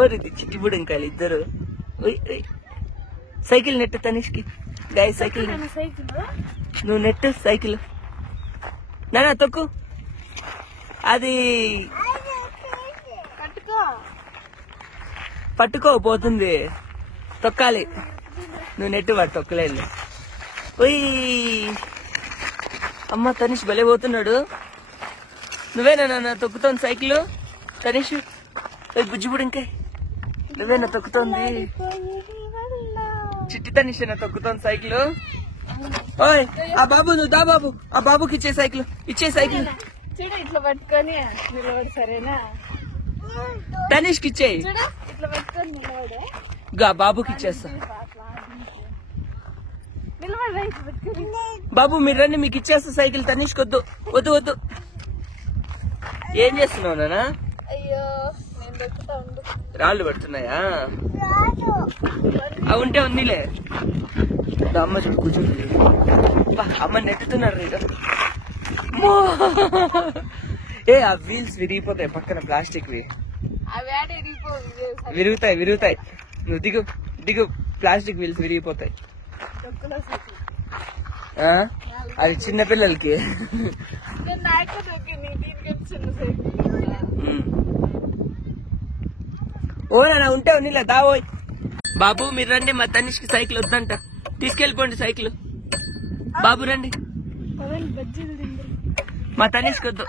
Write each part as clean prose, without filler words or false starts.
ఓరిది చిట్టిబుడు ఇంకా ఇద్దరు. సైకిల్ నెట్టు తనిష్కి. గాయ సైకిల్ నువ్వు నెట్టు సైకిల్. నానా తొక్కు. అది పట్టుకోపోతుంది. తొక్కాలి. నువ్వు నెట్టు వాడు తొక్కలేదు. అమ్మ తనిష్ భలే పోతున్నాడు. నువ్వేనా నాన్న తొక్కుతోంది సైకిల్? తనిష్ బుజ్జిబుడు ఇంకా నువ్వేనా తొక్కుతోంది? చిట్టి తనిష్ నా తొక్కుతోంది సైకిల్. ఓయ్ ఆ బాబు నువ్వు దా బాబు. ఆ బాబుకి ఇచ్చే సైకిల్. ఇచ్చే సైకిల్ చూడు ఇట్లా పట్టుకొని నిలబడి. సరేనా? తనిష్కి ఇచ్చేయి. ఇట్లా పట్టుకొని నిలబడే. బాబుకి ఇచ్చేస్తా. బాబు మీరు రండి, మీకు ఇచ్చేస్తా సైకిల్. తనిష్కి వద్దు వద్దు వద్దు. ఏం చేస్తున్నావు నానా? అయ్యో నేను దొక్కుతా ఉండు. రాళ్ళు పడుతున్నాయా? ఉంటే ఉందిలే. అమ్మ చూడు కూర్చుంటుంది. అమ్మ నెట్టుతున్నారు రీడ. ఏ ఆ వీల్స్ విరిగిపోతాయి పక్కన ప్లాస్టిక్ వి. విరుగుతాయి విరుగుతాయి. నువ్వు దిగు దిగు. ప్లాస్టిక్ వీల్స్ విరిగిపోతాయి. అది చిన్న పిల్లలకి. ఓ నా ఉంటే ఉన్నిలే దావోయ్. బాబు మీరు రండి, మా తనిష్కి సైకిల్ వద్దంట. తీసుకెళ్ళిపోండి సైకిల్. బాబు రండి, మా తనిష్కి వద్దు.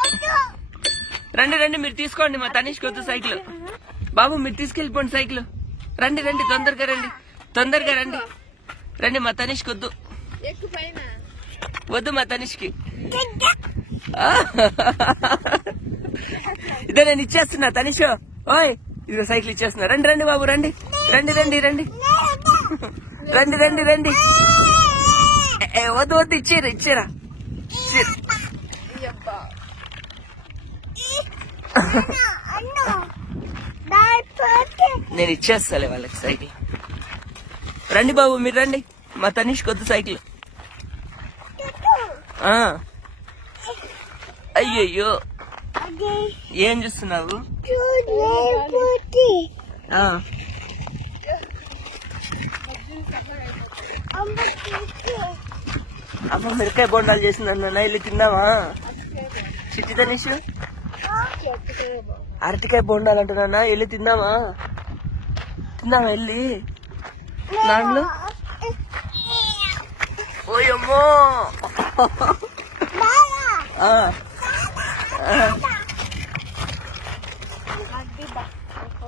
రండి రండి మీరు తీసుకోండి, మా తనిష్కి వద్దు సైకిల్. బాబు మీరు తీసుకెళ్ళిపోండి సైకిల్. రండి రండి తొందరగా రండి, తొందరగా రండి. రండి మా తనిష్కి వద్దు. వద్దు మా తనిష్కి. ఇదే నేను ఇచ్చేస్తున్నా తనిష్. ఓయ్ ఇదిగో సైకిల్ ఇచ్చేస్తున్నా. రండి రండి బాబు రండి రండి రండి రండి రండి రండి రండి. వద్దు వద్దు ఇచ్చేరా ఇచ్చేరా. నేను ఇచ్చేస్తాలే వాళ్ళకి సైకిల్. రండి బాబు మీరు రండి, మా తనిష్కి వద్దు సైకిల్. అయ్యయ్యో ఏం చూస్తున్నావు? అమ్మ మిరకాయ బొండాలు చేసిందన్న, వెళ్ళి తిన్నావా? చిట్టి తనిష్ అరటికాయ బొండాలు అంటున్నా, వెళ్ళి తిన్నావా? తిన్నావా వెళ్ళి? దాంట్లో ఓయమ్మో.